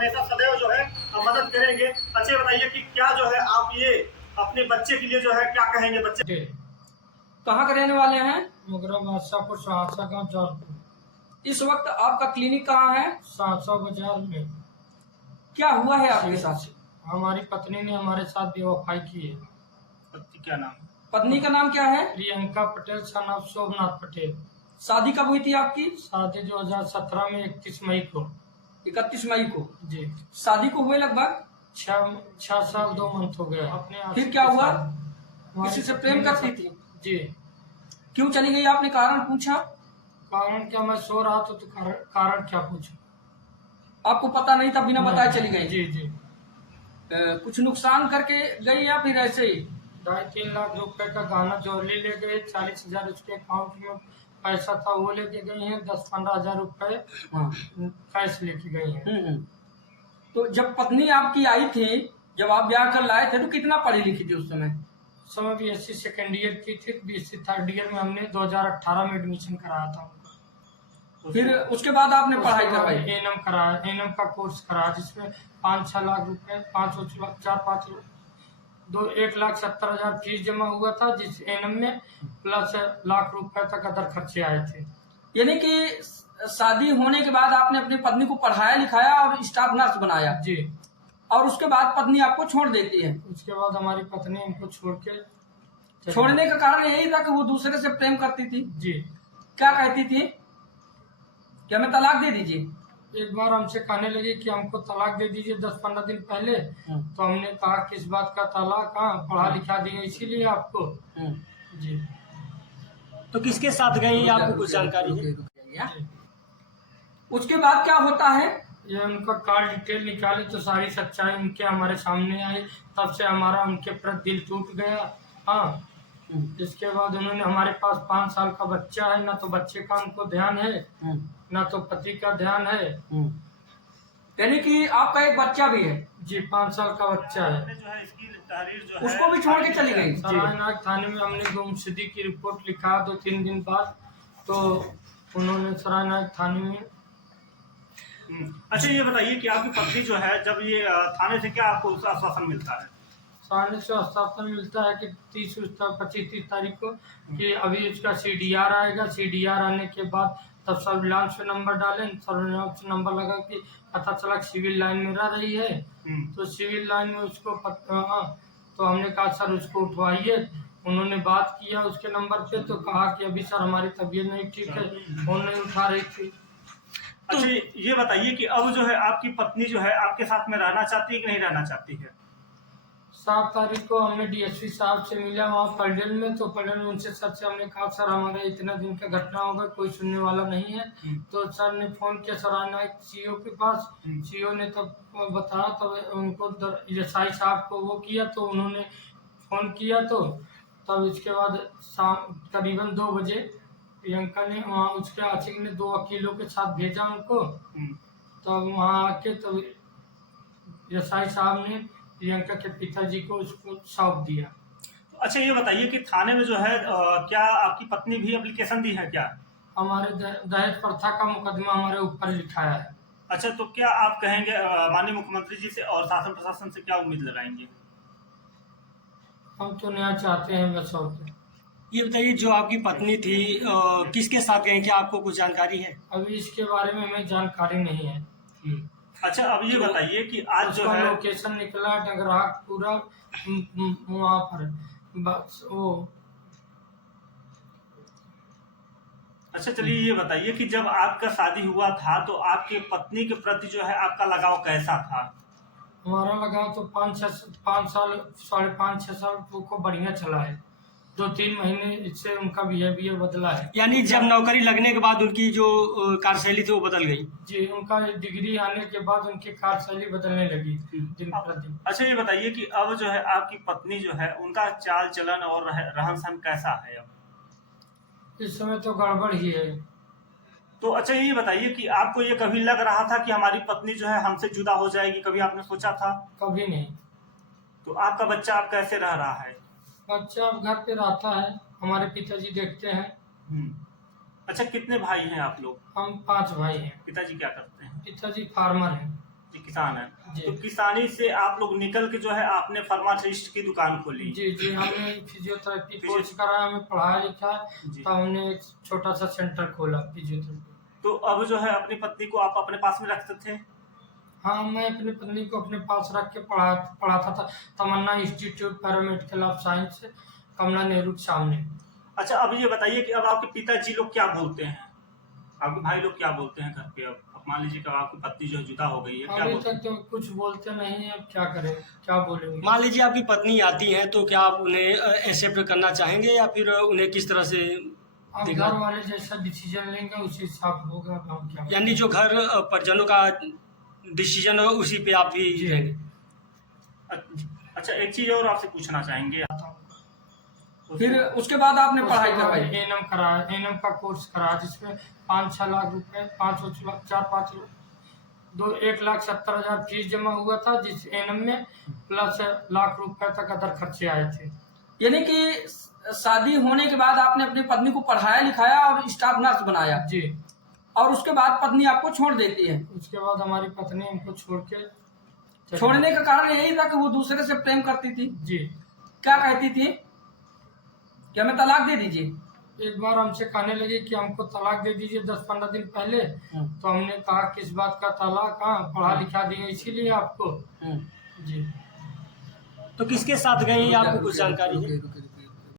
हमेशा सदैव जो है मदद करेंगे। अच्छा बताइए कि क्या जो है आप ये अपने बच्चे के लिए जो है क्या कहेंगे? बच्चे कहाँ के रहने वाले हैं? मुगरा बादशाहपुर सहरसा गाँव जौनपुर। इस वक्त आपका क्लिनिक कहाँ है? सहरसा बाजार में। क्या हुआ है आपके साथ? हमारी पत्नी ने हमारे साथ बेवफाई की है। पत्नी क्या नाम? पत्नी का नाम क्या है? Priyanka Patel, son of Somnath Patel. शादी कब हुई थी आपकी? शादी 2017 में 31 मई को। 31 मई को। जी। शादी को हुए लगभग 6 साल 2 मंथ हो गए। अपने फिर क्या हुआ? किसी से प्रेम करती थी? जी। क्यों चली गई? आपने कारण पूछा? कारण क्या, मैं सो रहा था तो कारण क्या पूछूं? आपको पता नहीं था, बिना बताए चली गई? जी जी। कुछ नुकसान करके गई या फिर ऐसे ही? 2.5-3 लाख रुपए का गहना ज्वेलरी ले गए, 40,000 उसके अकाउंट में पैसा था वो लेके गई हैं, 10-15 हजार रुपए कैश लेके गई हैं। तो जब पत्नी आपकी आई थी, जब आप ब्याह कर लाए थे, तो कितना पढ़ी लिखी थी उस समय? BSc सेकेंड ईयर की थी, BSc थर्ड ईयर में हमने 2018 में एडमिशन कराया था उनका। फिर उसके बाद आपने पढ़ाई करवाई? एनएम कराया, एनएम का कोर्स कराया, जिसमें 5-6 लाख रुपए, 4-5 1,70,000 फीस जमा हुआ था, जिस एनएम में प्लस लाख रुपए तक अदर खर्चे आए थे। यानी कि शादी होने के बाद आपने अपनी पत्नी को पढ़ाया लिखाया और स्टाफ नर्स बनाया जी। और उसके बाद पत्नी आपको छोड़ देती है? उसके बाद हमारी पत्नी हमको छोड़ के छोड़ने का कारण यही था कि वो दूसरे से प्रेम करती थी? जी। क्या कहती थी कि हमें तलाक दे दीजिए? एक बार हमसे कहने लगी कि हमको तलाक दे दीजिए 10-15 दिन पहले। तो हमने कहा किस बात का तलाक, पढ़ा लिखा दिए इसीलिए आपको। जी। तो किसके साथ गई आपको कुछ जानकारी है? उसके बाद क्या होता है? ये उनका कॉल डिटेल निकाली तो सारी सच्चाई उनके हमारे सामने आई। तब से हमारा उनके प्रति दिल टूट गया। हाँ। इसके बाद उन्होंने, हमारे पास 5 साल का बच्चा है, ना तो बच्चे का उनको ध्यान है, ना तो पति का ध्यान है। यानी कि आपका एक बच्चा भी है? जी, 5 साल का बच्चा है। उसको भी छोड़ के चली गई? सरायनाग थाने में हमने गुमशुदगी की रिपोर्ट लिखा 2-3 दिन बाद, तो उन्होंने सरायनाग थाने में। अच्छा ये बताइए कि आपकी पत्नी जो है, जब ये थाने से क्या आपको आश्वासन मिलता है? थाने से आश्वासन मिलता है कि 25-30 तारीख को कि अभी इसका CDR आएगा। CDR आने के बाद तब सर्विलांस पे नंबर डालें, सर्विलांस नंबर लगा कि पता चला सिविल लाइन में रह रही है। तो सिविल लाइन में उसको तो हमने कहा सर उसको उठवाइए। उन्होंने बात किया उसके नंबर पे, तो कहा कि अभी सर हमारी तबीयत नहीं ठीक है, फोन नहीं उठा रही थी। अच्छा ये बताइए कि अब जो है आपकी पत्नी जो है आपके साथ में रहना चाहती है कि नहीं रहना चाहती है? 7 तारीख को हमने DSP साहब से मिला वहाँ पलडन में। तो पलडन में उनसे सर से हमने कहा सर हमारा इतना दिन का घटना होगा, कोई सुनने वाला नहीं है। तो सर ने फोन किया सरायनाग CO के पास। CO ने तब बताया, तब उनको SI साहब को वो किया, तो उन्होंने फोन किया। तो तब इसके बाद शाम करीबन 2 बजे प्रियंका ने वहाँ, उसके आशिक ने 2 वकीलों के साथ भेजा उनको। तब वहाँ आके तब SI साहब ने प्रियंका के पिताजी को उसको सौंप दिया। अच्छा ये बताइए कि थाने में जो है क्या आपकी पत्नी भी एप्लीकेशन दी है क्या? हमारे दहेज प्रथा का मुकदमा हमारे ऊपर लिखाया है। अच्छा तो क्या आप कहेंगे माननीय मुख्यमंत्री जी से और शासन प्रशासन से क्या उम्मीद लगाएंगे? हम तो न्याय चाहते हैं बस, और क्या। ये बताइए जो आपकी पत्नी थी किसके साथ गई, क्या आपको कुछ जानकारी है? अभी इसके बारे में हमें जानकारी नहीं है। अच्छा अब ये बताइए कि आज जो है लोकेशन निकला डगराह पूरा वहाँ पर बस वो। अच्छा चलिए ये बताइए कि जब आपका शादी हुआ था तो आपके पत्नी के प्रति जो है आपका लगाव कैसा था? हमारा लगाव तो 5 साल 5.5-6 साल को बढ़िया चला है। 2-3 महीने इससे उनका बिहेवियर बदला है। यानी जब नौकरी लगने के बाद उनकी जो कार्यशैली थी वो बदल गई? जी, उनका डिग्री आने के बाद उनकी कार्यशैली बदलने लगी दिन प्रतिदिन। अच्छा ये बताइए कि अब जो है आपकी पत्नी जो है उनका चाल चलन और रहन सहन कैसा है अब? इस समय तो गड़बड़ ही है। तो अच्छा ये बताइए कि आपको ये कभी लग रहा था कि हमारी पत्नी जो है हमसे जुदा हो जाएगी, कभी आपने सोचा था? कभी नहीं। तो आपका बच्चा अब कैसे रह रहा है? बच्चा अब घर पे रहता है, हमारे पिताजी देखते हैं। अच्छा कितने भाई हैं आप लोग? हम 5 भाई हैं। पिताजी क्या करते हैं? पिताजी फार्मर हैं। जी किसान है। जी। तो किसानी से आप लोग निकल के जो है आपने फार्मासिस्ट की दुकान खोली। जी जी, हमने फिजियोथेरेपी कोर्स करा, हमें पढ़ाया लिखा है, जी। तो हमने एक छोटा सा सेंटर खोला फिजियोथेरेपी। तो अब जो है अपनी पत्नी को आप अपने पास में रखते थे। हाँ, मैं अपनी पत्नी को अपने पास रख के पढ़ाता था तमन्ना इंस्टीट्यूट पैरामेडिकल ऑफ साइंस, कमला नेहरू के सामने। अच्छा अब ये बताइए कि अब आपके पिताजी लोग क्या बोलते हैं, आपके भाई लोग क्या बोलते हैं घर पे? अब मान लीजिए कि आपकी पत्नी जो है जुदा हो गई है, क्या अभी बोलते तक तो कुछ बोलते नहीं है, अब क्या करें, क्या बोलेंगे। मान लीजिए आपकी पत्नी आती हैं तो क्या आप उन्हें एक्सेप्ट करना चाहेंगे या फिर उन्हें किस तरह से अब देखना? घर वाले जैसा डिसीजन लेंगे उसी हिसाब होगा, अब हम क्या यानी जो घर परिजनों का डिसीजन हो उसी पे आप भी जी। रहेंगे? अच्छा एक चीज और आपसे पूछना चाहेंगे। फिर उसके बाद आपने पढ़ाई करवाई। एएनएम कराया, एएनएम का कोर्स कराया जिसमें 5-6 लाख रुपए, 5 लाख 4-5 1,70,000 फीस जमा हुआ था, जिस एएनएम में प्लस लाख रुपए तक अदर खर्चे आए थे। यानी कि शादी होने के बाद आपने अपनी पत्नी को पढ़ाया लिखाया और स्टाफ नर्स बनाया, जी। और उसके बाद पत्नी आपको छोड़ देती है। उसके बाद हमारी पत्नी हमको छोड़ के चली छोड़ने का कारण यही था कि वो दूसरे से प्रेम करती थी। जी। क्या कहती थी कि हमें तलाक दे दीजिए? एक बार हमसे कहने लगी कि हमको तलाक दे दीजिए 10-15 दिन पहले, तो हमने कहा किस बात का तलाक, हाँ पढ़ा लिखा दिए इसीलिए आपको। जी। तो किसके साथ गए ये आपको कुछ जानकारी है? रुकिए, रुकिए।